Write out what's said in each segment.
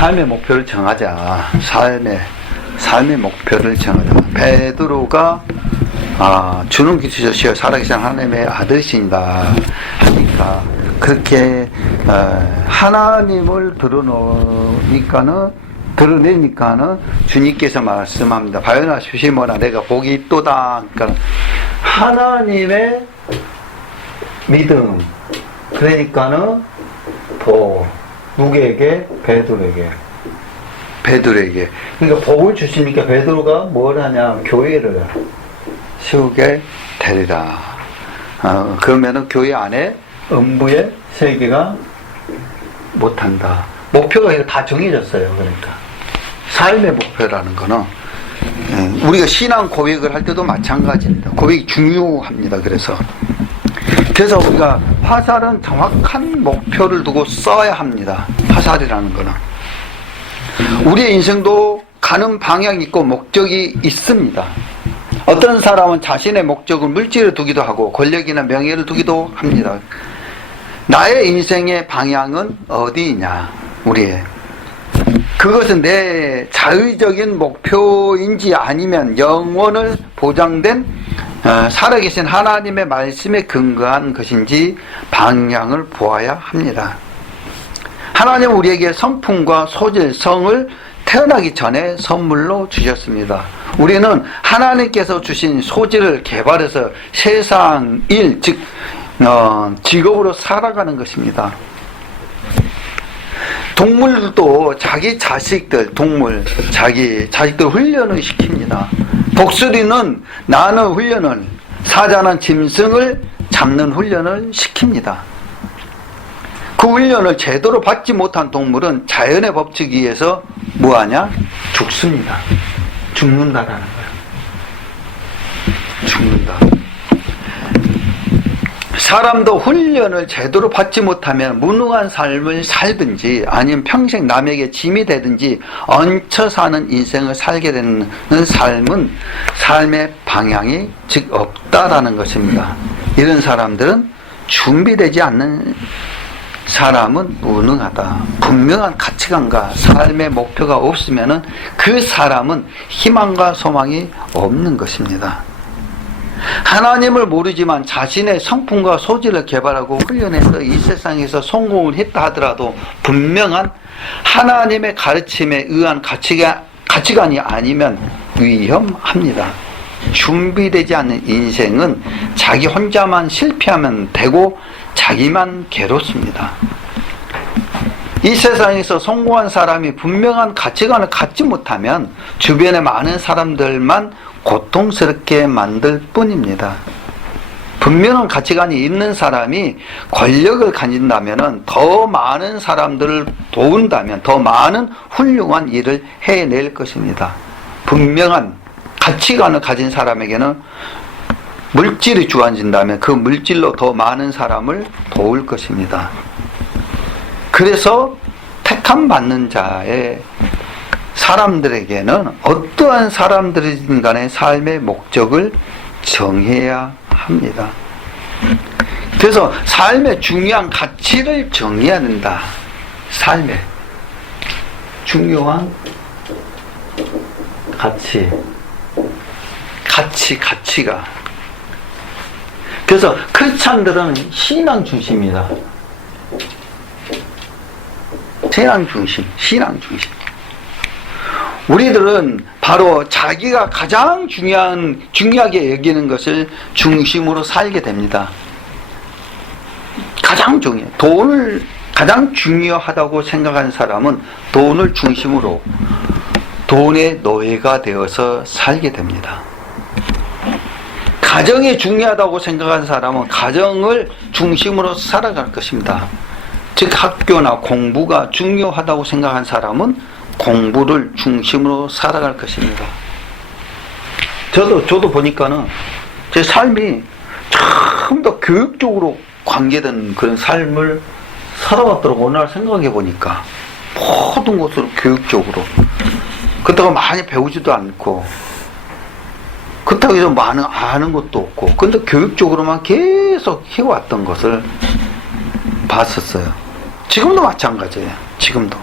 삶의 목표를 정하자. 삶의 목표를 정하자. 베드로가 주는 그리스도시여 살아계신 하나님의 아들이신다 하니까 그렇게 하나님을 드러내니까는 주님께서 말씀합니다. 바요나시피 뭐라 내가 복이 있도다. 그러니까 하나님의 믿음. 그러니까는 누구에게? 베드로에게. 그러니까 복을 주시니까 베드로가 뭘 하냐? 교회를 세우게 되리라. 그러면은 교회 안에 음부의 세계가 못한다. 목표가 이거 다 정해졌어요. 그러니까 삶의 목표라는 거는 우리가 신앙 고백을 할 때도 마찬가지입니다. 고백이 중요합니다. 그래서 우리가 화살은 정확한 목표를 두고 써야 합니다. 화살이라는 거는 우리의 인생도 가는 방향이 있고 목적이 있습니다. 어떤 사람은 자신의 목적을 물질을 두기도 하고 권력이나 명예를 두기도 합니다. 나의 인생의 방향은 어디이냐? 우리의 그것은 내 자의적인 목표인지 아니면 영원을 보장된 살아계신 하나님의 말씀에 근거한 것인지 방향을 보아야 합니다. 하나님은 우리에게 성품과 소질, 성을 태어나기 전에 선물로 주셨습니다. 우리는 하나님께서 주신 소질을 개발해서 세상 일, 즉 직업으로 살아가는 것입니다. 동물도 자기 자식들 훈련을 시킵니다. 독수리는 나는 훈련을, 사자는 짐승을 잡는 훈련을 시킵니다. 그 훈련을 제대로 받지 못한 동물은 자연의 법칙에 의해서 뭐하냐? 죽습니다. 죽는다라는 거예요. 죽는다. 사람도 훈련을 제대로 받지 못하면 무능한 삶을 살든지 아니면 평생 남에게 짐이 되든지 얹혀 사는 인생을 살게 되는 삶은 삶의 방향이 즉 없다라는 것입니다. 이런 사람들은 준비되지 않는 사람은 무능하다. 분명한 가치관과 삶의 목표가 없으면 그 사람은 희망과 소망이 없는 것입니다. 하나님을 모르지만 자신의 성품과 소질을 개발하고 훈련해서 이 세상에서 성공을 했다 하더라도 분명한 하나님의 가르침에 의한 가치관이 아니면 위험합니다. 준비되지 않는 인생은 자기 혼자만 실패하면 되고 자기만 괴롭습니다. 이 세상에서 성공한 사람이 분명한 가치관을 갖지 못하면 주변의 많은 사람들만 고통스럽게 만들 뿐입니다. 분명한 가치관이 있는 사람이 권력을 가진다면 더 많은 사람들을 도운다면 더 많은 훌륭한 일을 해낼 것입니다. 분명한 가치관을 가진 사람에게는 물질이 주어진다면 그 물질로 더 많은 사람을 도울 것입니다. 그래서 택함 받는 자의 사람들에게는 어떠한 사람들이든 간에 삶의 목적을 정해야 합니다. 그래서 삶의 중요한 가치를 정해야 된다. 삶의 중요한 가치가. 그래서 크리스찬들은 신앙 중심이다. 신앙 중심. 우리들은 바로 자기가 가장 중요하게 여기는 것을 중심으로 살게 됩니다. 가장 중요해. 돈을 가장 중요하다고 생각하는 사람은 돈을 중심으로 돈의 노예가 되어서 살게 됩니다. 가정이 중요하다고 생각하는 사람은 가정을 중심으로 살아갈 것입니다. 즉 학교나 공부가 중요하다고 생각하는 사람은 공부를 중심으로 살아갈 것입니다. 저도 보니까는 제 삶이 좀 더 교육적으로 관계된 그런 삶을 살아왔더라고. 어느 날 생각해 보니까 모든 것으로 교육적으로. 그렇다고 많이 배우지도 않고 그렇다고 해서 많은 아는 것도 없고 근데 교육적으로만 계속 해왔던 것을 봤었어요. 지금도 마찬가지예요. 지금도.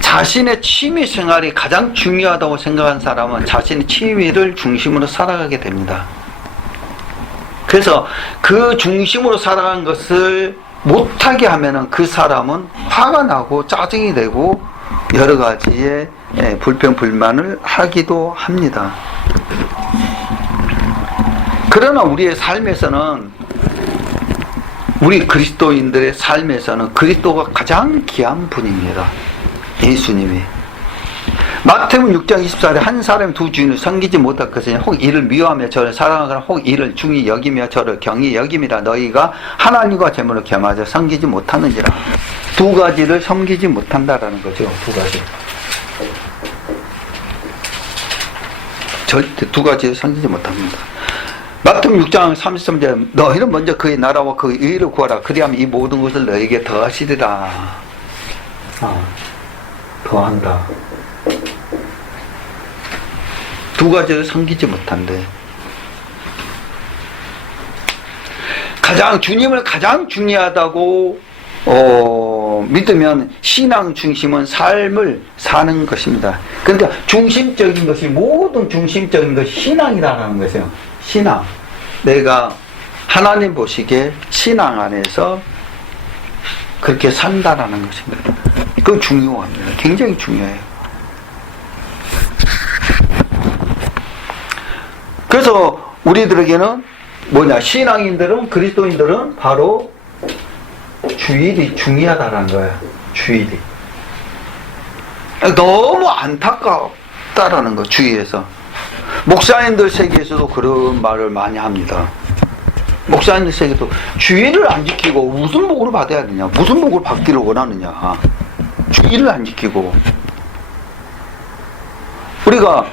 자신의 취미 생활이 가장 중요하다고 생각한 사람은 자신의 취미를 중심으로 살아가게 됩니다. 그래서 그 중심으로 살아간 것을 못하게 하면은 그 사람은 화가 나고 짜증이 되고 여러 가지의 불평, 불만을 하기도 합니다. 그러나 우리의 삶에서는, 우리 그리스도인들의 삶에서는 그리스도가 가장 귀한 분입니다. 예수님이. 마태복음 6장 24절에 한 사람이 두 주인을 섬기지 못할 것이니 혹 이를 미워하며 저를 사랑하거나 혹 이를 중히 여기며 저를 경히 여김이라. 너희가 하나님과 재물을 겸하여 섬기지 못하는지라. 두 가지를 섬기지 못한다라는 거죠. 두 가지. 절대 두 가지를 섬기지 못합니다. 마태복음 6장 33절 너희는 먼저 그의 나라와 그의 의를 구하라. 그리하면 이 모든 것을 너희에게 더하시리라. 더한다. 두 가지를 섬기지 못한대. 주님을 가장 중요하다고 믿으면 신앙 중심은 삶을 사는 것입니다. 그러니까 중심적인 것이, 모든 중심적인 것이 신앙이라는 것이에요. 신앙. 내가 하나님 보시기에 신앙 안에서 그렇게 산다라는 것입니다. 그건 중요합니다. 굉장히 중요해요. 그래서 우리들에게는 신앙인들은, 그리스도인들은 바로 주일이 중요하다는 거예요. 주일이. 너무 안타깝다라는 거, 주위에서. 목사님들 세계에서도 그런 말을 많이 합니다. 목사님들 세계도 주일을 안 지키고 무슨 복을 받아야 되냐, 무슨 복을 받기를 원하느냐, 주일을 안 지키고. 우리가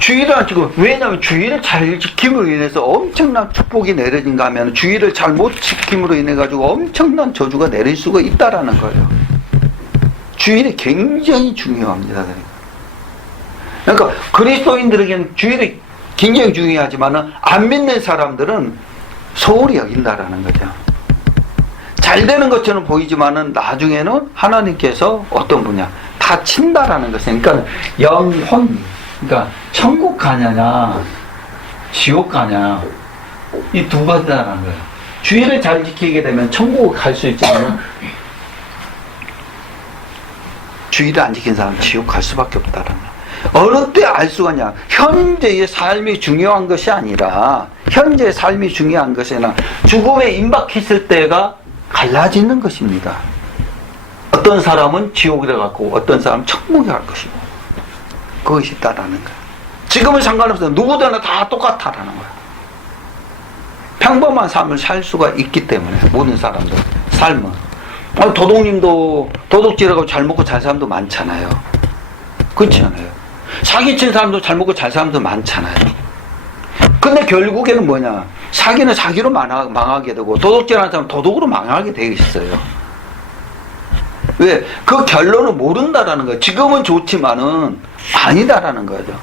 주일을 안 지키고, 왜냐하면 주일을 잘 지킴으로 인해서 엄청난 축복이 내려진가 하면 주일을 잘 못 지킴으로 인해 가지고 엄청난 저주가 내릴 수가 있다라는 거예요. 주일이 굉장히 중요합니다. 그러니까 그리스도인들에게는 주일이 굉장히 중요하지만 안 믿는 사람들은 소홀히 여긴다라는 거죠. 잘 되는 것처럼 보이지만은 나중에는 하나님께서 어떤 분야 다 친다라는 것은, 그러니까 영혼, 그러니까 천국 가냐냐 지옥 가냐, 이 두 가지라는 거예요. 주의를 잘 지키게 되면 천국을 갈 수 있지만 주의를 안 지킨 사람은 지옥 갈 수밖에 없다라는 거예요. 어느 때 알 수가 있냐? 현재의 삶이 중요한 것이 아니라, 현재의 삶이 중요한 것이 아니라 죽음에 임박했을 때가 갈라지는 것입니다. 어떤 사람은 지옥에 갔고 어떤 사람은 천국에 갈 것이고, 그것이 있다라는 거예요. 지금은 상관없어요. 누구나 다 똑같다라는 거예요. 평범한 삶을 살 수가 있기 때문에, 모든 사람들 삶은. 도둑님도 도둑질하고 잘 먹고 잘 사람도 많잖아요. 그렇지 않아요? 사기친 사람도 잘 먹고 잘 사람도 많잖아요. 근데 결국에는 뭐냐? 사기는 사기로 망하게 되고 도둑질하는 사람은 도둑으로 망하게 되어 있어요. 왜? 그 결론을 모른다라는 거예요. 지금은 좋지만은 아니다라는 거죠.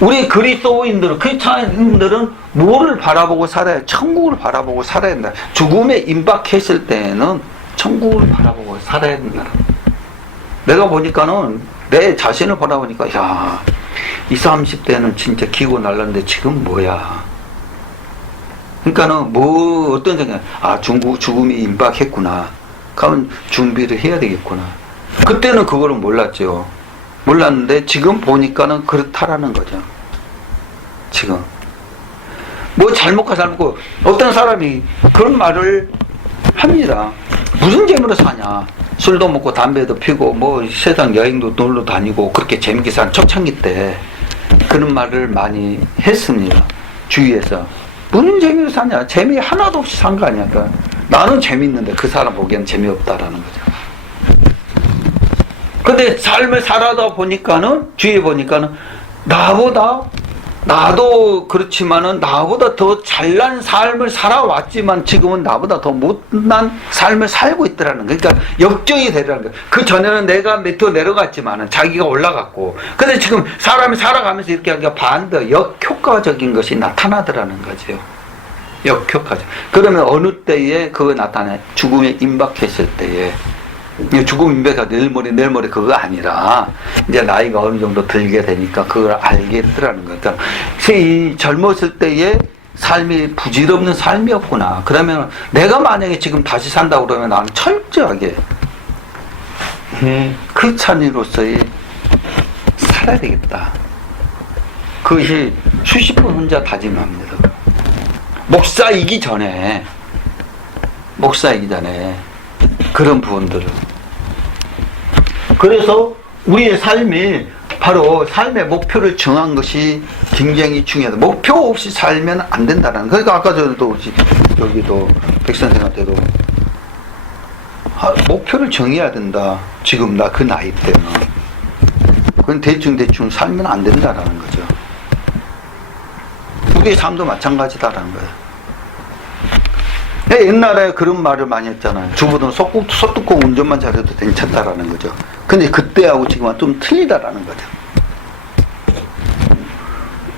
우리 그리스도인들은, 크리스찬인들은 뭐를 바라보고 살아야, 천국을 바라보고 살아야 된다. 죽음에 임박했을 때에는 천국을 바라보고 살아야 된다. 내가 보니까는, 내 자신을 바라보니까, 야, 20, 30대는 진짜 기고 날랐는데 지금 뭐야. 그러니까는 어떤 생각, 죽음이 임박했구나. 그러면 준비를 해야 되겠구나. 그때는 그거를 몰랐죠. 몰랐는데 지금 보니까는 그렇다라는 거죠. 지금. 잘 먹고 잘 먹고, 어떤 사람이 그런 말을 합니다. 무슨 재미로 사냐. 술도 먹고 담배도 피고 세상 여행도 놀러 다니고 그렇게 재밌게 산 초창기 때 그런 말을 많이 했습니다. 주위에서. 무슨 재미로 사냐. 재미 하나도 없이 산 거 아니야. 그러니까 나는 재밌는데 그 사람 보기엔 재미없다라는 거죠. 근데 삶을 살아다 보니까는, 주위에 보니까는 나도 그렇지만은 나보다 더 잘난 삶을 살아왔지만 지금은 나보다 더 못난 삶을 살고 있더라는 거예요. 그러니까 역정이 되라는 거예요. 그 전에는 내가 밑으로 내려갔지만은 자기가 올라갔고, 근데 지금 사람이 살아가면서 이렇게 하니까 반대, 역효과적인 것이 나타나더라는 거죠. 역효과적. 그러면 어느 때에 그거 나타나요? 죽음에 임박했을 때에. 죽음 임배가 내일 모레 그거 아니라 이제 나이가 어느 정도 들게 되니까 그걸 알겠더라는 거죠. 이 젊었을 때의 삶이 부질없는 삶이었구나. 그러면 내가 만약에 지금 다시 산다고 그러면 나는 철저하게 그 찬이로서의 살아야 되겠다. 그것이 수십 번 혼자 다짐합니다. 목사이기 전에 그런 부분들을. 그래서 우리의 삶이 바로 삶의 목표를 정한 것이 굉장히 중요하다. 목표 없이 살면 안 된다는. 그러니까 아까 전에도 여기도 백 선생한테도 목표를 정해야 된다. 지금 나 그 나이 때는. 그건 대충 살면 안 된다라는 거죠. 우리의 삶도 마찬가지다라는 거예요. 옛날에 그런 말을 많이 했잖아요. 주부들은 소 뜯고 운전만 잘해도 괜찮다라는 거죠. 근데 그때하고 지금은 좀 틀리다라는 거죠.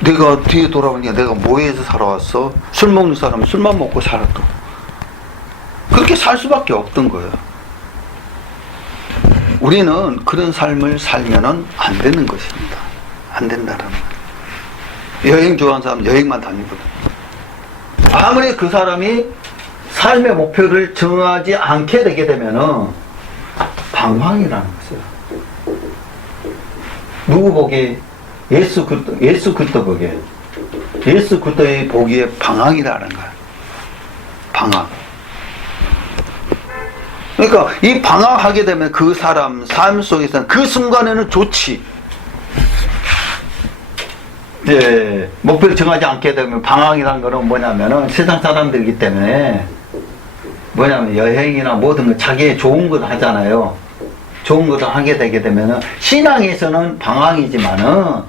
내가 뒤에 돌아보니까 내가 뭐해서 살아왔어? 술 먹는 사람은 술만 먹고 살았고. 그렇게 살 수밖에 없던 거예요. 우리는 그런 삶을 살면은 안 되는 것입니다. 안 된다라는 거예요. 여행 좋아하는 사람은 여행만 다니거든. 아무리 그 사람이 삶의 목표를 정하지 않게 되게 되면은 방황이라는 거죠. 누구 보기에? 예수 그리스도 보기에. 예수 그리스도의 보기에 방황이라는 거야. 방황. 그러니까 이 방황하게 되면 그 사람 삶 속에서는 그 순간에는 좋지. 예, 목표를 정하지 않게 되면 방황이라는 거는 뭐냐면은 세상 사람들이기 때문에 뭐냐면 여행이나 모든 거 자기의 좋은 것 하잖아요. 좋은 것을 하게 되게 되면은 신앙에서는 방황이지만은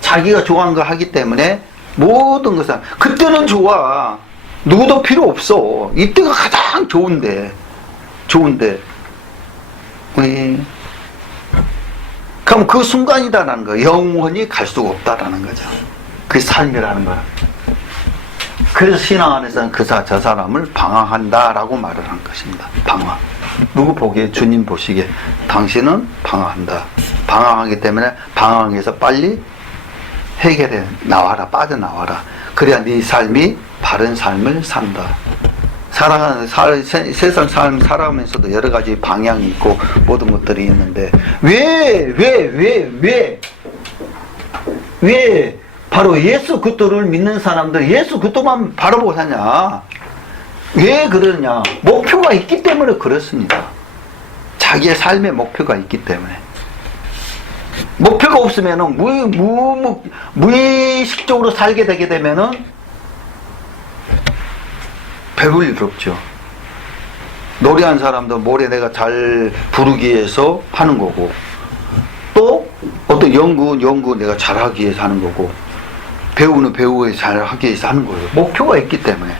자기가 좋아하는 걸 하기 때문에 모든 것은 그때는 좋아. 누구도 필요 없어. 이때가 가장 좋은데. 그럼 그 순간이다라는 거. 영원히 갈 수가 없다라는 거죠. 그게 삶이라는 거야. 그래서 신앙 안에서는 저 사람을 방황한다라고 말을 한 것입니다. 방황. 누구 보기에? 주님 보시기에 당신은 방황한다. 방황하기 때문에 방황에서 빨리 해결해 나와라. 빠져나와라. 그래야 네 삶이 바른 삶을 산다. 세상 삶 살아가면서도 여러 가지 방향이 있고 모든 것들이 있는데 왜 바로 예수 그리스도를 믿는 사람들 예수 그리스도만 바라보고 사냐? 왜 그러냐? 목표가 있기 때문에 그렇습니다. 자기의 삶의 목표가 있기 때문에. 목표가 없으면은 무의식적으로 살게 되게 되면은 배울 일 없죠. 노래한 사람도 노래 내가 잘 부르기 위해서 하는 거고, 또 어떤 연구 내가 잘하기 위해서 하는 거고, 배우는 배우에 잘하기 위해서 하는 거예요. 목표가 있기 때문에.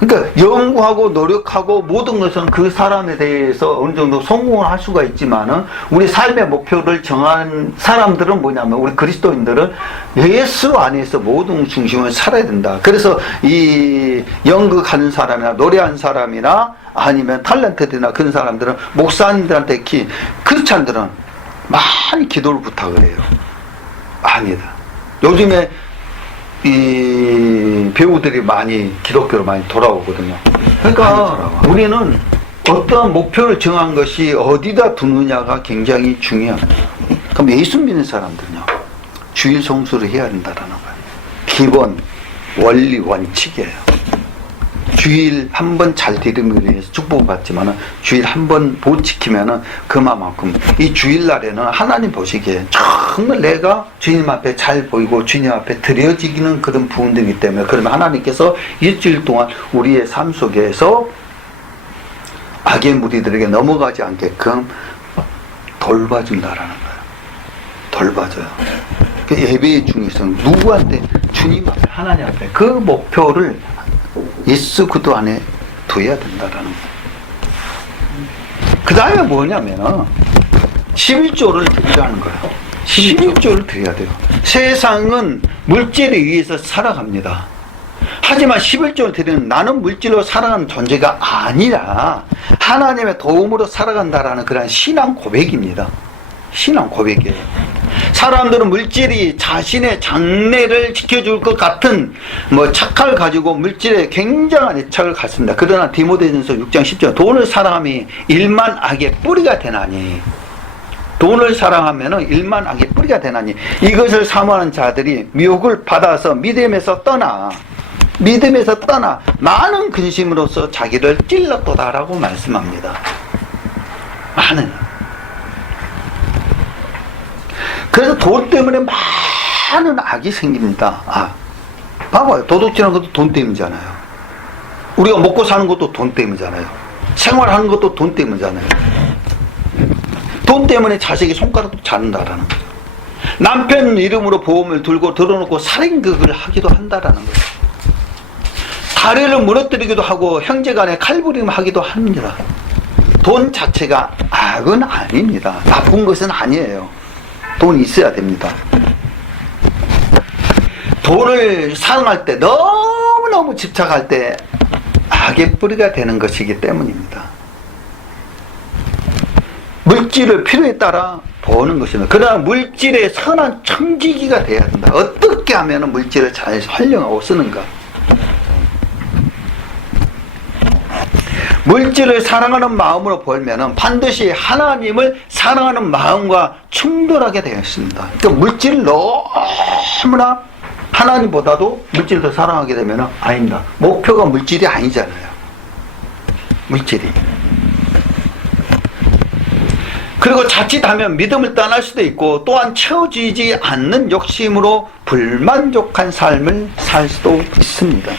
그러니까 연구하고 노력하고 모든 것은 그 사람에 대해서 어느 정도 성공을 할 수가 있지만은 우리 삶의 목표를 정한 사람들은 뭐냐면 우리 그리스도인들은 예수 안에서 모든 중심을 살아야 된다. 그래서 이 연극하는 사람이나 노래하는 사람이나 아니면 탤런트들이나 그런 사람들은 목사님들한테 특히 크리스찬들은 많이 기도를 부탁을 해요. 아니다. 요즘에 이 배우들이 많이 기독교로 많이 돌아오거든요. 그러니까 우리는 어떠한 목표를 정한 것이 어디다 두느냐가 굉장히 중요합니다. 그럼 예수 믿는 사람들은요, 주일 성수를 해야 된다라는 거예요. 기본 원리 원칙이에요. 주일 한 번 잘 드리기 위해서 축복을 받지만은 주일 한 번 못 지키면은 그만큼 이 주일날에는 하나님 보시기에 정말 내가 주님 앞에 잘 보이고 주님 앞에 드려지기는 그런 부분들이기 때문에 그러면 하나님께서 일주일 동안 우리의 삶 속에서 악의 무리들에게 넘어가지 않게끔 돌봐준다라는 거예요. 돌봐줘요. 그 예배 중에서는 누구한테? 주님 앞에, 하나님 앞에 그 목표를 예수 그리스도 안에 둬야 된다라는 거예요. 그 다음에 뭐냐면은 11조를 드리라는 거예요. 11조를 드려야 돼요. 세상은 물질에 의해서 살아갑니다. 하지만 11조를 드리는 나는 물질로 살아가는 존재가 아니라 하나님의 도움으로 살아간다라는 그런 신앙 고백입니다. 신앙 고백이에요. 사람들은 물질이 자신의 장래를 지켜줄 것 같은 착각을 가지고 물질에 굉장한 애착을 갖습니다. 그러나 디모데전서 6장 10절 돈을 사랑함이 일만 악의 뿌리가 되나니, 돈을 사랑하면 일만 악의 뿌리가 되나니 이것을 사모하는 자들이 미혹을 받아서 믿음에서 떠나 많은 근심으로써 자기를 찔렀도다라고 말씀합니다. 그래서 돈 때문에 많은 악이 생깁니다. 봐봐요. 도둑질하는 것도 돈 때문이잖아요. 우리가 먹고 사는 것도 돈 때문이잖아요. 생활하는 것도 돈 때문이잖아요. 돈 때문에 자식이 손가락도 자른다라는 거죠. 남편 이름으로 보험을 들고 들어놓고 살인극을 하기도 한다라는 거죠. 다리를 무너뜨리기도 하고 형제간에 칼부림을 하기도 합니다. 돈 자체가 악은 아닙니다. 나쁜 것은 아니에요. 돈이 있어야 됩니다. 돈을 사랑할 때, 너무너무 집착할 때 악의 뿌리가 되는 것이기 때문입니다. 물질을 필요에 따라 버는 것입니다. 그러나 물질의 선한 청지기가 되어야 된다. 어떻게 하면 물질을 잘 활용하고 쓰는가. 물질을 사랑하는 마음으로 벌면 반드시 하나님을 사랑하는 마음과 충돌하게 되어 있습니다. 그러니까 물질을 너무나 하나님보다도 물질을 더 사랑하게 되면 아닙니다. 목표가 물질이 아니잖아요. 물질이. 그리고 자칫하면 믿음을 떠날 수도 있고 또한 채워지지 않는 욕심으로 불만족한 삶을 살 수도 있습니다.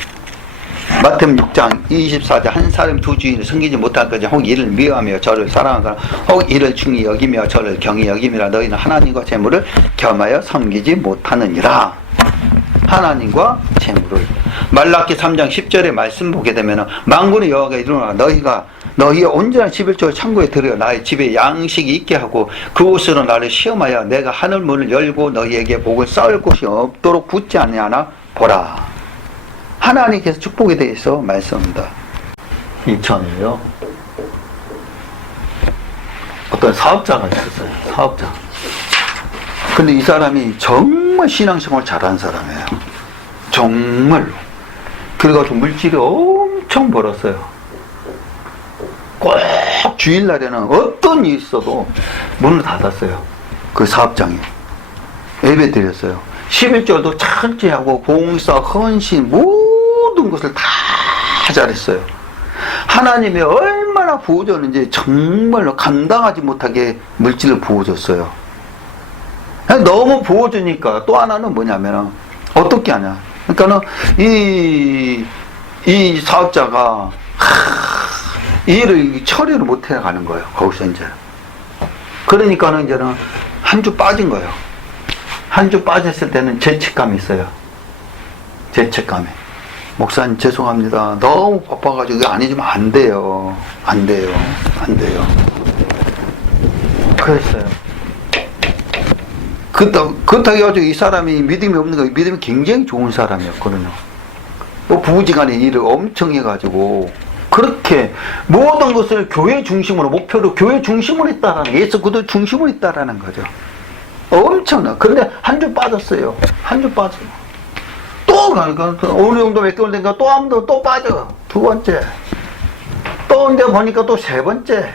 마태복음 6장 24절 한 사람 두 주인을 섬기지 못할 것이 혹 이를 미워하며 저를 사랑하거나 혹 이를 중히 여기며 저를 경히 여김이라 너희는 하나님과 재물을 겸하여 섬기지 못하느니라. 하나님과 재물을. 말라기 3장 10절의 말씀 보게 되면 만군의 여호와가 이르노라 너희의 온전한 11조를 창고에 들여 나의 집에 양식이 있게 하고 그곳으로 나를 시험하여 내가 하늘 문을 열고 너희에게 복을 쌓을 곳이 없도록 붙지 아니하나 보라. 하나님께서 축복에 대해서 말씀합니다. 인천에요. 어떤 사업자가 있었어요. 사업자. 근데 이 사람이 정말 신앙생활 잘하는 사람이에요. 정말로. 그래가지고 물질이 엄청 벌었어요. 꼭 주일날에는 어떤 일이 있어도 문을 닫았어요. 그 사업장이. 예배 드렸어요. 11절도 철저하고 봉사, 헌신, 모든 것을 다 잘했어요. 하나님이 얼마나 부어줬는지 정말로 감당하지 못하게 물질을 부어줬어요. 너무 부어주니까 또 하나는 뭐냐면 어떻게 하냐. 그러니까는 이 사업자가 일을 처리를 못 해가는 거예요. 거기서 이제. 그러니까는 이제는 한 주 빠진 거예요. 한 주 빠졌을 때는 죄책감이 있어요. 죄책감이. 목사님 죄송합니다. 너무 바빠가지고 이거 안 해주면 안 돼요. 안 돼요. 안 돼요. 그랬어요. 그렇다고 해가지고 이 사람이 믿음이 없는 거, 믿음이 굉장히 좋은 사람이었거든요. 부부지간에 일을 엄청 해가지고 그렇게 모든 것을 교회 중심으로 목표로 교회 중심으로 있다라는 예수 그리스도 중심으로 있다라는 거죠. 엄청나. 그런데 한 주 빠졌어요. 한 주 빠져. 또 가니까 어느 정도 몇 개월 되니까 또 한 번 또 빠져. 두 번째. 또 언제 보니까 또 세 번째.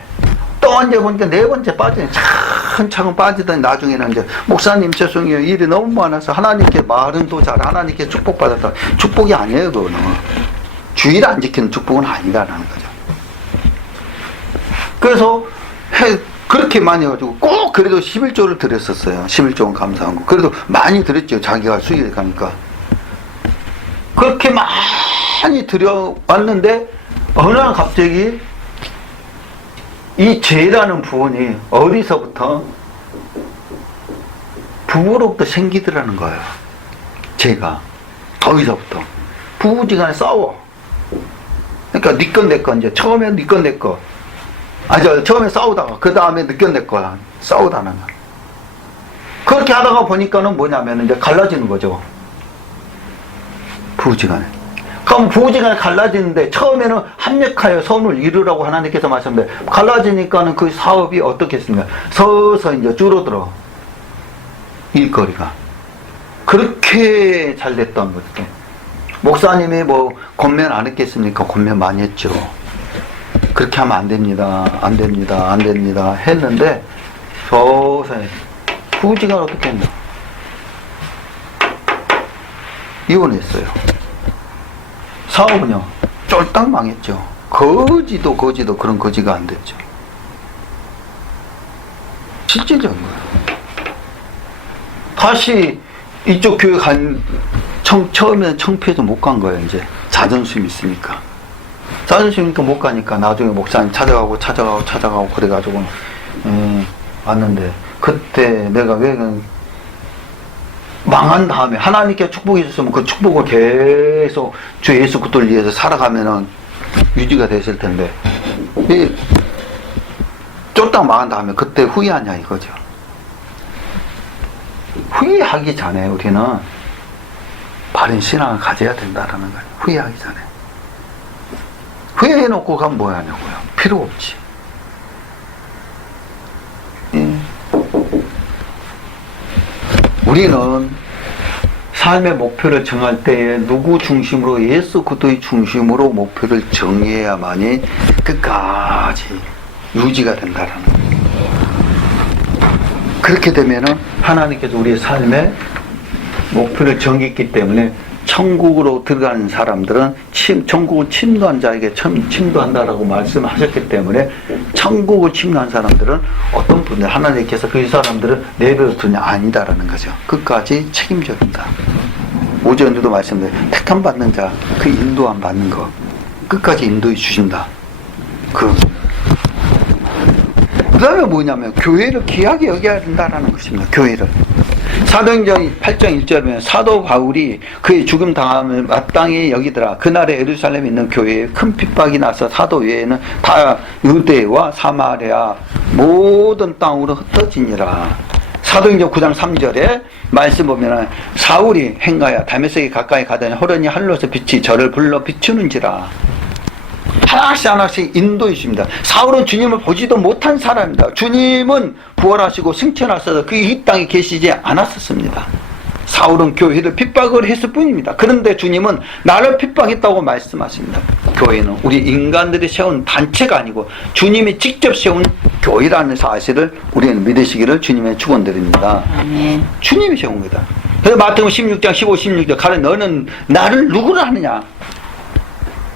또 언제 보니까 네 번째 빠지네. 차근차근 빠지더니 나중에는 이제 목사님 죄송해요. 일이 너무 많아서 하나님께 말은 또 잘 하나님께 축복받았다. 축복이 아니에요. 그거는. 주일 안 지키는 축복은 아니다라는 거죠. 그래서 그렇게 많이 해가지고 꼭 그래도 11조를 드렸었어요. 11조는 감사한 거. 그래도 많이 드렸죠. 자기가 수익을 가니까. 그렇게 많이 드려왔는데 어느 날 갑자기 이 죄라는 부분이 어디서부터 부부로부터 생기더라는 거예요. 죄가. 어디서부터. 부부지간에 싸워. 그러니까 네 건 내 건 이제 처음에 네 건 내 거. 처음에 싸우다가 그 다음에 네 건 내 거야. 싸우다는 거. 그렇게 하다가 보니까는 뭐냐면 이제 갈라지는 거죠. 부부지간에. 그럼 부부지간에 갈라지는데 처음에는 합력하여 선을 이루라고 하나님께서 말씀하셨는데 갈라지니까는 그 사업이 어떻겠습니까? 서서히 이제 줄어들어. 일거리가. 그렇게 잘 됐던 거죠. 목사님이 뭐 권면 안 했겠습니까? 권면 많이 했죠. 그렇게 하면 안 됩니다. 안 됩니다. 안 됩니다. 했는데 서서히 부부지간 어떻게 했나? 이혼했어요. 사업은요 쫄딱 망했죠. 거지도 그런 거지가 안 됐죠. 실질적인 거예요. 다시 이쪽 교회 처음에는 청피해서 못 간 거예요. 이제 자존심이 있으니까. 자존심이니까 못 가니까 나중에 목사님 찾아가고 그래가지고 왔는데 그때 내가 왜 망한 다음에 하나님께 축복이 있었으면 그 축복을 계속 주 예수 그리스도를 위해서 살아가면은 유지가 됐을 텐데 쫄딱 망한 다음에 그때 후회하냐 이거죠. 후회하기 전에 우리는 바른 신앙을 가져야 된다라는 거예요. 후회하기 전에. 후회해놓고 가면 뭐 하냐고요. 필요 없지. 우리는 삶의 목표를 정할 때에 누구 중심으로 예수 그리스도의 중심으로 목표를 정해야만이 끝까지 유지가 된다라는 거예요. 그렇게 되면은 하나님께서 우리의 삶의 목표를 정했기 때문에 천국으로 들어가는 사람들은 천국을 침노한 자에게 침노한다라고 말씀하셨기 때문에 천국을 침노한 사람들은 어떤 분들 하나님께서 그 사람들을 내버려 두냐 아니다라는 거죠. 끝까지 책임져야 된다. 오전에도 말씀드린 택함 받는 자 그 인도함 받는 거 끝까지 인도해 주신다. 그 다음에 뭐냐면 교회를 귀하게 여겨야 된다라는 것입니다. 교회를. 사도행전 8장 1절에 보면 사도 바울이 그의 죽음 당함을 마땅히 여기더라. 그날에 예루살렘에 있는 교회에 큰 핍박이 나서 사도 외에는 다 유대와 사마리아 모든 땅으로 흩어지니라. 사도행전 9장 3절에 말씀 보면은 사울이 행하여 다메섹에 가까이 가더니 호련히 하늘로서 빛이 저를 불러 비추는지라. 하나씩 인도해 줍니다. 사울은 주님을 보지도 못한 사람입니다. 주님은 부활하시고 승천하셔서 그 이 땅에 계시지 않았었습니다. 사울은 교회를 핍박을 했을 뿐입니다. 그런데 주님은 나를 핍박했다고 말씀하십니다. 교회는 우리 인간들이 세운 단체가 아니고 주님이 직접 세운 교회라는 사실을 우리는 믿으시기를 주님의 축원드립니다. 주님이 세운 거다. 그래서 마태복음 16장 15, 16절 가령 너는 나를 누구를 하느냐?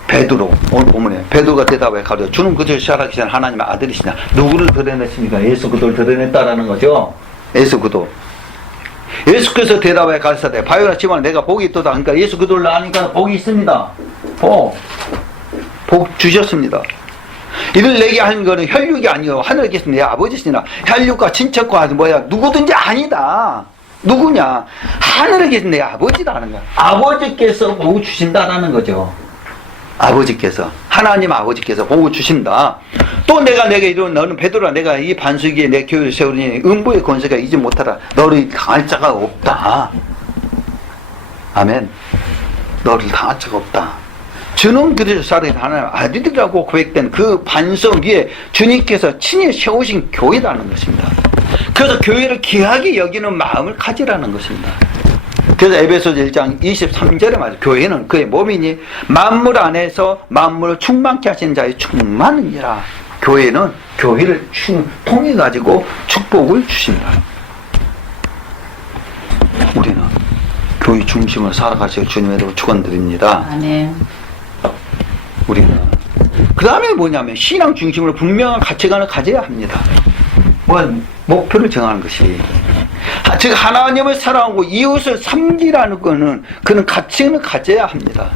베드로, 오늘 본문에 베드로가 대답해 가려 주는 그저 살아계신 하나님의 아들이시냐? 누구를 드러냈습니까? 예수 그리스도를 드러냈다라는 거죠. 예수 그리스도. 예수께서 대답해 가르치되 바요나 시몬아 내가 복이 있도다. 그러니까 예수 그리스도를 아니까 복이 있습니다. 복 주셨습니다. 이를 내게 하는 거는 혈육이 아니요 하늘에 계신 내 아버지시니라. 혈육과 친척과 누구든지 아니다. 누구냐? 하늘에 계신 내 아버지라는 거야. 아버지께서 복 주신다라는 거죠. 아버지께서 하나님 아버지께서 복을 주신다. 또 내게 이르는 너는 베드로라 내가 이 반석 위에 내 교회를 세우니 음부의 권세가 이지 못하라. 너를 당할 자가 없다. 아멘. 너를 당할 자가 없다. 주는 그리스도 살아계신 하나님 아들이라고 고백된 그 반석 위에 주님께서 친히 세우신 교회라는 것입니다. 그래서 교회를 귀하게 여기는 마음을 가지라는 것입니다. 그래서 에베소서 1장 23절에 말해서 교회는 그의 몸이니 만물 안에서 만물을 충만케 하신 자의 충만이니라. 교회는 교회를 통해 가지고 축복을 주십니다. 우리는 교회 중심으로 살아가시고 주님의 이름으로 축원드립니다. 아멘. 우리는 그 다음에 뭐냐면 신앙 중심으로 분명한 가치관을 가져야 합니다. 목표를 정하는 것이 즉 하나님을 사랑하고 이웃을 섬기라는 거는 그는 가치를 가져야 합니다.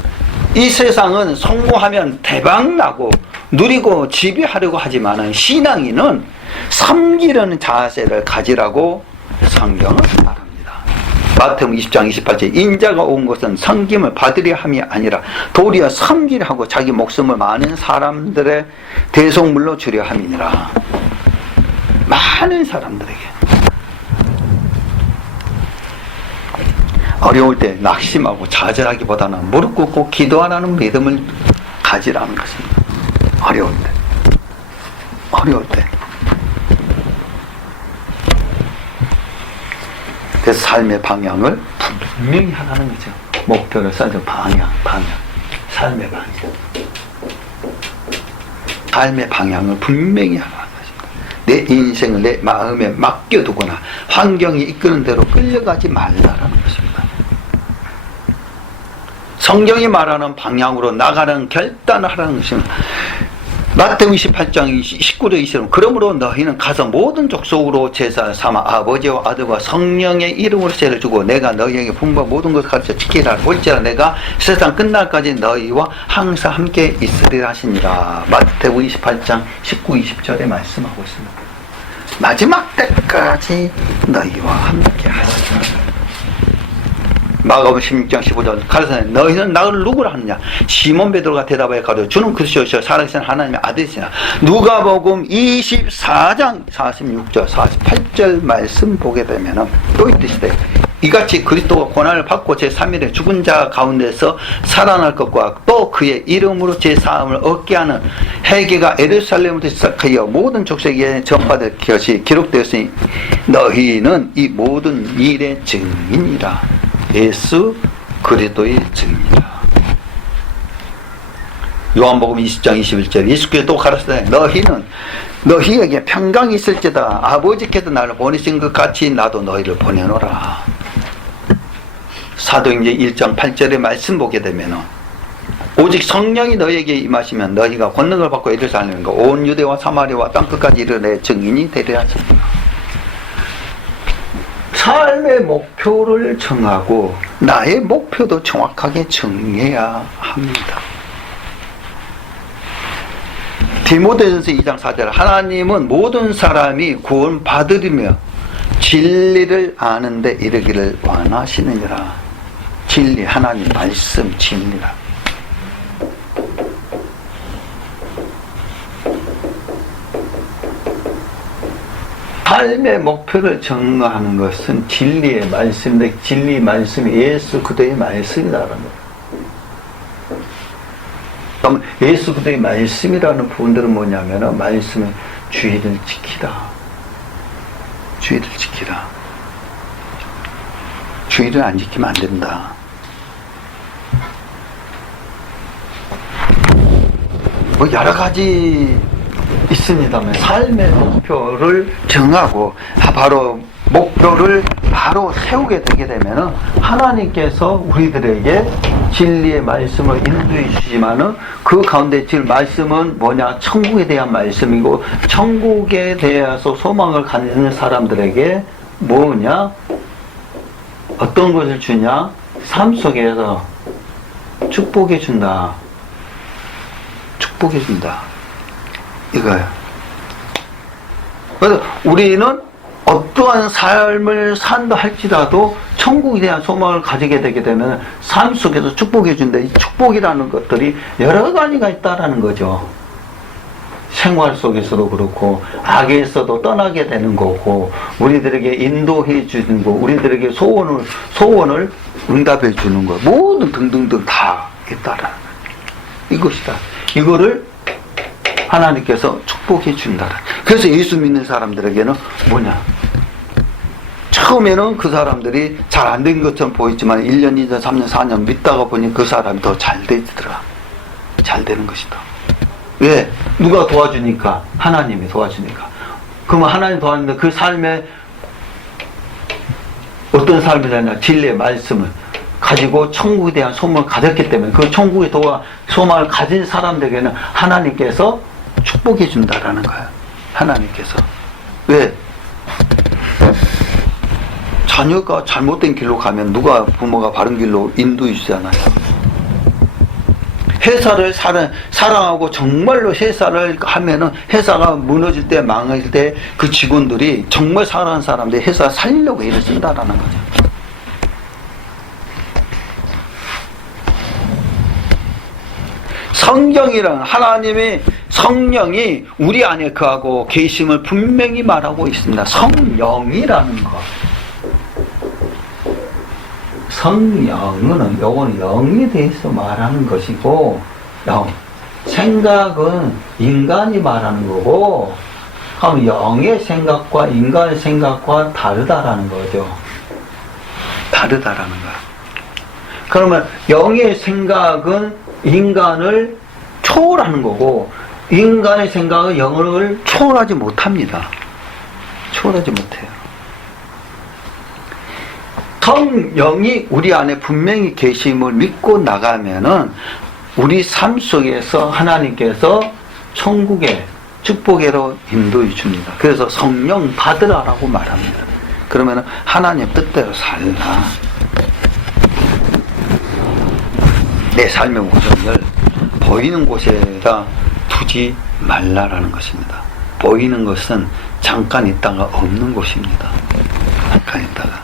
이 세상은 성공하면 대박나고 누리고 지배하려고 하지만 신앙인은 섬기려는 자세를 가지라고 성경은 말합니다. 마태복음 20장 28절 인자가 온 것은 섬김을 받으려 함이 아니라 도리어 섬기려 하고 자기 목숨을 많은 사람들의 대속물로 주려 함이니라. 많은 사람들에게 어려울 때 낙심하고 좌절하기보다는 무릎 꿇고 기도하라는 믿음을 가지라는 것입니다. 어려울 때. 그래서 삶의 방향을 분명히 하라는 거죠. 목표를 써서 방향. 삶의 방향. 삶의 방향을 분명히 하라는 것입니다. 내 인생을 내 마음에 맡겨두거나 환경이 이끄는 대로 끌려가지 말라라는 것입니다. 성경이 말하는 방향으로 나가는 결단을 하라는 것입니다. 마태복음 28장 19절 20절 그러므로 너희는 가서 모든 족속으로 제사 삼아 아버지와 아들과 성령의 이름으로 죄를 주고 내가 너희에게 분부한 모든 것을 가르쳐 지키라. 볼지라 내가 세상 끝날까지 너희와 항상 함께 있으리라 하시니라. 마태복음 28장 19, 20절에 말씀하고 있습니다. 마지막 때까지 너희와 함께 하시리라. 마가복음 16장 15절 가르쳐내 너희는 나를 누구라 하느냐. 시몬 베드로가 대답하여 가로되 주는 그리스도시요 살아계신 하나님의 아들이시나. 누가복음 24장 46절 48절 말씀 보게 되면은 또 있듯이 이같이 그리스도가 고난을 받고 제3일에 죽은 자 가운데서 살아날 것과 또 그의 이름으로 제4음을 얻게 하는 회개가 예루살렘부터 시작하여 모든 족속에 전파될 것이 기록되었으니 너희는 이 모든 일의 증인이라. 예수 그리스도의 증인이라. 요한복음 20장 21절 예수께서 또 가르치되 너희는 너희에게 평강이 있을지다. 아버지께서 나를 보내신 것 같이 나도 너희를 보내노라. 사도행전 1장 8절의 말씀 보게 되면 오직 성령이 너희에게 임하시면 너희가 권능을 받고 예루살렘과 온 유대와 사마리아와 땅끝까지 이르러 증인이 되리라 하십니다. 삶의 목표를 정하고 나의 목표도 정확하게 정해야 합니다. 디모데전서 2장 4절 하나님은 모든 사람이 구원받으리며 진리를 아는 데 이르기를 원하시느니라. 진리, 하나님 말씀, 진리라. 삶의 목표를 정하는 것은 진리의 말씀인데 진리 말씀이 예수 그리스도의 말씀이라는 거예요. 그럼 예수 그리스도의 말씀이라는 부분들은 뭐냐면은 말씀의 주의를 지키라. 주의를 지키라. 주의를 안 지키면 안 된다. 뭐 여러 가지 있습니다만 삶의 목표를 정하고 바로 목표를 바로 세우게 되게 되면은 하나님께서 우리들에게 진리의 말씀을 인도해 주시지만은 그 가운데 질 말씀은 뭐냐? 천국에 대한 말씀이고 천국에 대해서 소망을 가지는 사람들에게 뭐냐? 어떤 것을 주냐? 삶 속에서 축복해 준다. 축복해 준다. 이거예요. 그래서 우리는 어떠한 삶을 산다 할지라도 천국에 대한 소망을 가지게 되게 되면 삶 속에서 축복해 준다. 이 축복이라는 것들이 여러 가지가 있다라는 거죠. 생활 속에서도 그렇고 악에서도 떠나게 되는 거고 우리들에게 인도해 주는 거, 우리들에게 소원을 응답해 주는 거, 모든 등등등 다 있다라는 거예요. 이것이다. 이거를 하나님께서 축복해 준다. 그래서 예수 믿는 사람들에게는 뭐냐? 처음에는 그 사람들이 잘 안 된 것처럼 보이지만 1년, 2년, 3년, 4년 믿다가 보니 그 사람이 더 잘 되더라. 잘 되는 것이다. 왜? 누가 도와주니까? 하나님이 도와주니까. 그러면 하나님 도와주는데 그 삶에 어떤 삶이 되냐? 진리의 말씀을 가지고 천국에 대한 소망을 가졌기 때문에 그 천국에 소망을 가진 사람들에게는 하나님께서 축복해 준다라는 거예요. 하나님께서. 왜? 자녀가 잘못된 길로 가면 누가 부모가 바른 길로 인도해 주잖아요. 회사를 사랑하고 정말로 회사를 하면은 회사가 무너질 때 망할 때 그 직원들이 정말 사랑하는 사람들이 회사 살리려고 일을 쓴다라는 거죠. 성경이란 하나님의 성령이 우리 안에 거하고 계심을 분명히 말하고 있습니다. 성령이라는 것. 성령은 요거는 영에 대해서 말하는 것이고, 생각은 인간이 말하는 거고, 그럼 영의 생각과 인간의 생각과 다르다라는 거죠. 다르다라는 거야. 그러면 영의 생각은 인간을 초월하는 거고, 인간의 생각은 영을 초월하지 못합니다. 초월하지 못해요. 성령이 우리 안에 분명히 계심을 믿고 나가면은 우리 삶 속에서 하나님께서 천국의 축복으로 인도해 줍니다. 그래서 성령 받으라라고 말합니다. 그러면은 하나님 뜻대로 살라. 내 삶의 목적을 보이는 곳에다 두지 말라라는 것입니다. 보이는 것은 잠깐 있다가 없는 곳입니다. 잠깐 있다가.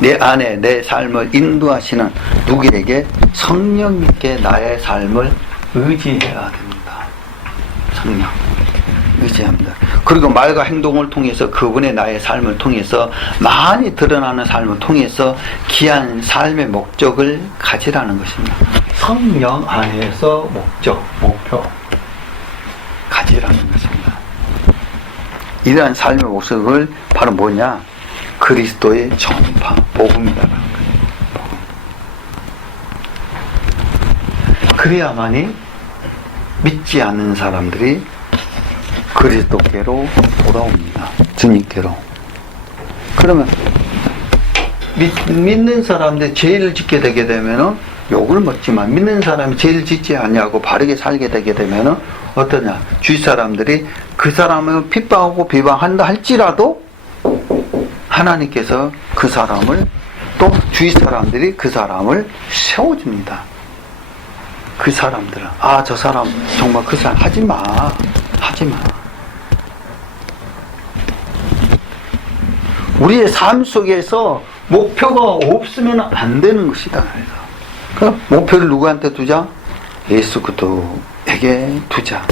내 안에 내 삶을 인도하시는 누구에게? 성령님께 나의 삶을 의지해야 됩니다. 성령 의지합니다. 그리고 말과 행동을 통해서 그분의 나의 삶을 통해서 많이 드러나는 삶을 통해서 귀한 삶의 목적을 가지라는 것입니다. 성령 안에서 목표 가지라는 것입니다. 이러한 삶의 목적을 바로 뭐냐? 그리스도의 전파, 복음이라는 거예요. 그래야만이 믿지 않는 사람들이 그리스도께로 돌아옵니다. 주님께로. 그러면 믿는 사람들 죄를 짓게 되게 되면은 욕을 먹지만, 믿는 사람이 죄를 짓지 않냐고 바르게 살게 되게 되면은 어떠냐? 주위 사람들이 그 사람을 핍박하고 비방한다 할지라도 하나님께서 그 사람을, 또 주위 사람들이 그 사람을 세워줍니다. 그 사람들은 저 사람 정말 그 사람 하지마. 우리의 삶 속에서 목표가 없으면 안 되는 것이다. 그 목표를 누구한테 두자? 예수 그리스도에게 두자.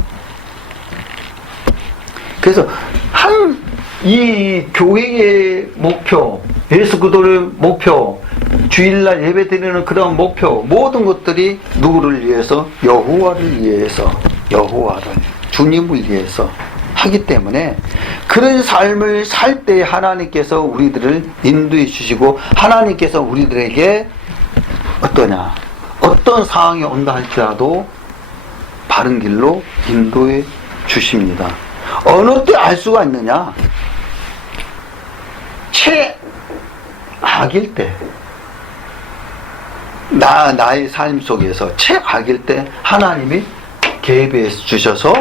그래서 이 교회의 목표, 예수 그리스도의 목표, 주일날 예배 드리는 그런 목표, 모든 것들이 누구를 위해서? 여호와를 위해서, 주님을 위해서 하기 때문에 그런 삶을 살 때 하나님께서 우리들을 인도해 주시고, 하나님께서 우리들에게 어떤 상황이 온다 할지라도 바른 길로 인도해 주십니다. 어느 때 알 수가 있느냐? 최악일 때, 나의 삶 속에서 최악일 때 하나님이 개입해 주셔서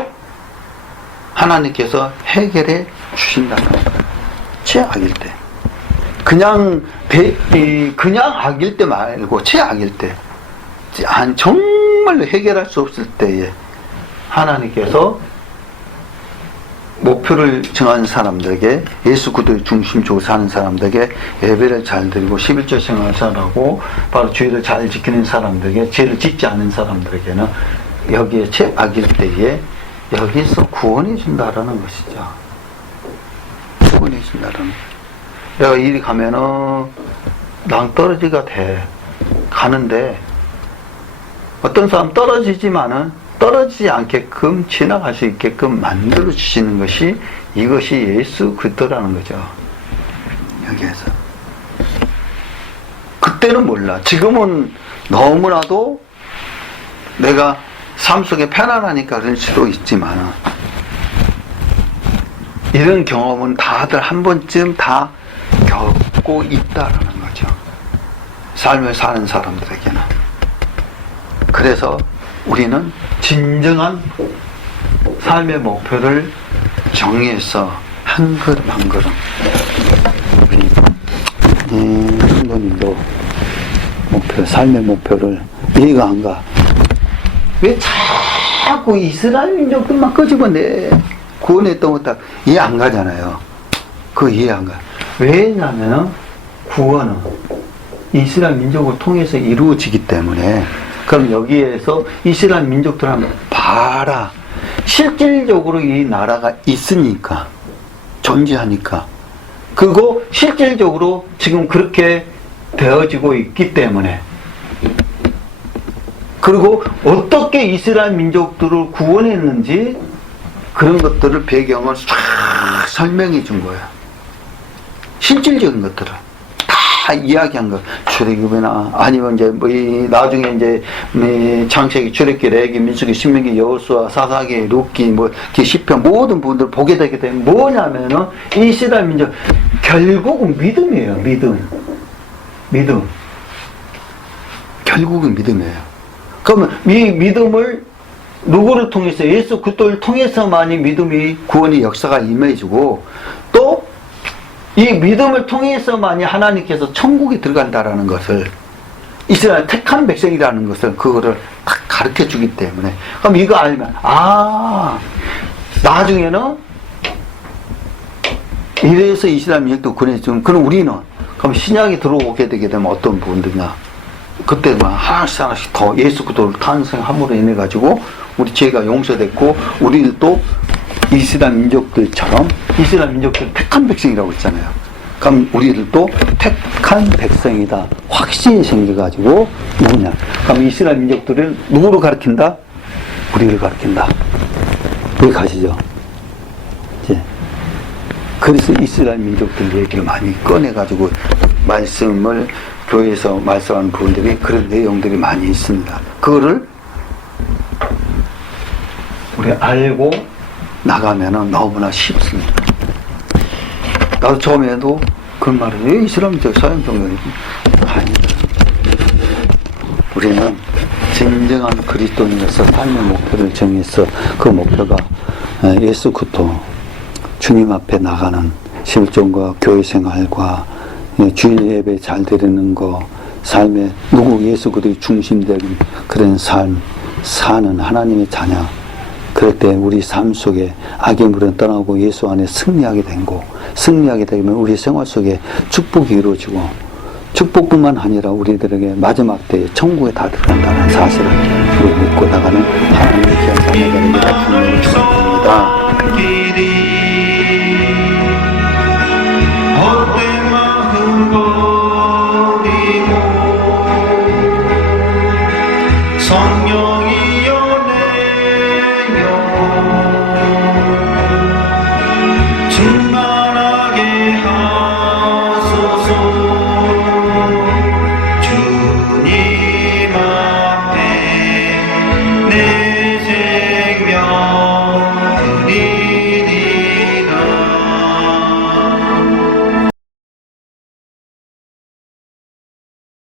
하나님께서 해결해 주신다는 거예요. 최악일 때. 그냥 악일 때 말고 최악일 때, 정말로 해결할 수 없을 때에 하나님께서 목표를 정하는 사람들에게, 예수 그리스도의 중심적으로 사는 사람들에게 예배를 잘 드리고 11조 생활을 잘하고 바로 주의를 잘 지키는 사람들에게, 죄를 짓지 않는 사람들에게는 여기에 최악일 때에 여기서 구원해 준다라는 것이죠. 구원해 준다라는. 내가 이리 가면은 낭떠러지가 가는데 어떤 사람 떨어지지만은 떨어지지 않게끔 지나갈 수 있게끔 만들어 주시는 것이, 이것이 예수 그리스도라는 거죠. 여기에서 그때는 몰라. 지금은 너무나도 내가 삶 속에 편안하니까 그럴 수도 있지만, 이런 경험은 다들 한 번쯤 다 겪고 있다라는 거죠. 삶을 사는 사람들에게는. 그래서 우리는 진정한 삶의 목표를 정해서 한 걸음 한 걸음, 성도님도 삶의 목표를 이해가 안 가. 왜 자꾸 이스라엘 민족들만 끄집어내? 구원했던 것도 이해 안 가잖아요. 그거 이해 안 가. 왜냐면 구원은 이스라엘 민족을 통해서 이루어지기 때문에. 그럼 여기에서 이스라엘 민족들 한번 봐라. 실질적으로 이 나라가 있으니까, 존재하니까. 그리고 실질적으로 지금 그렇게 되어지고 있기 때문에, 그리고 어떻게 이스라엘 민족들을 구원했는지 그런 것들을 배경을 쫙 설명해 준 거예요. 실질적인 것들을 다 이야기한 거. 출애굽이나 아니면 이제 뭐 나중에 이제 창세기, 출애굽기, 레위기, 민수기, 신명기, 여호수아, 사사기, 룻기, 뭐 시편 모든 부분들 보게 되게 되면 뭐냐면은 이스라엘 민족 결국은 믿음이에요. 믿음. 결국은 믿음이에요. 그러면 이 믿음을 누구를 통해서, 예수 그리스도를 통해서만이 믿음이 구원의 역사가 임해지고, 또 이 믿음을 통해서만이 하나님께서 천국에 들어간다라는 것을, 이스라엘 택한 백성이라는 것을 그거를 딱 가르쳐 주기 때문에, 그럼 이거 알면 나중에는 이래서 이스라엘 민족도 그래서, 그럼 우리는 그럼 신약이 들어오게 되게 되면 어떤 부분들이냐, 그때만 하나씩 더 예수 그리스도를 탄생함으로 인해 가지고 우리 죄가 용서됐고, 우리도 이스라엘 민족들처럼, 이스라엘 민족들 택한 백성이라고 했잖아요. 그럼 우리들도 택한 백성이다 확신이 생겨가지고, 누구냐, 그럼 이스라엘 민족들은 누구를 가르친다? 우리를 가르친다. 여기 가시죠. 이제 그래서 이스라엘 민족들 얘기를 많이 꺼내가지고 말씀을 교회에서 말씀하는 부분들이, 그런 내용들이 많이 있습니다. 그거를 우리 알고 나가면은 너무나 쉽습니다. 나도 처음에도 그런 말을, 왜 이스라엘 민족 서양 종교는 아니다. 우리는 진정한 그리스도인으로서 삶의 목표를 정해서, 그 목표가 예수 그리스도 주님 앞에 나가는 실존과 교회 생활과 주일 예배 잘 드리는 거, 삶에 누구 예수 그리스도의 중심된 그런 삶 사는 하나님의 자녀. 그럴 때 우리 삶 속에 악의 물은 떠나고 예수 안에 승리하게 되면 우리 생활 속에 축복이 이루어지고, 축복뿐만 아니라 우리들에게 마지막 때에 천국에 다 들어간다는 사실을 우리 믿고 나가는 하나님의 귀한 자녀들에게 주님을 축복합니다. 성령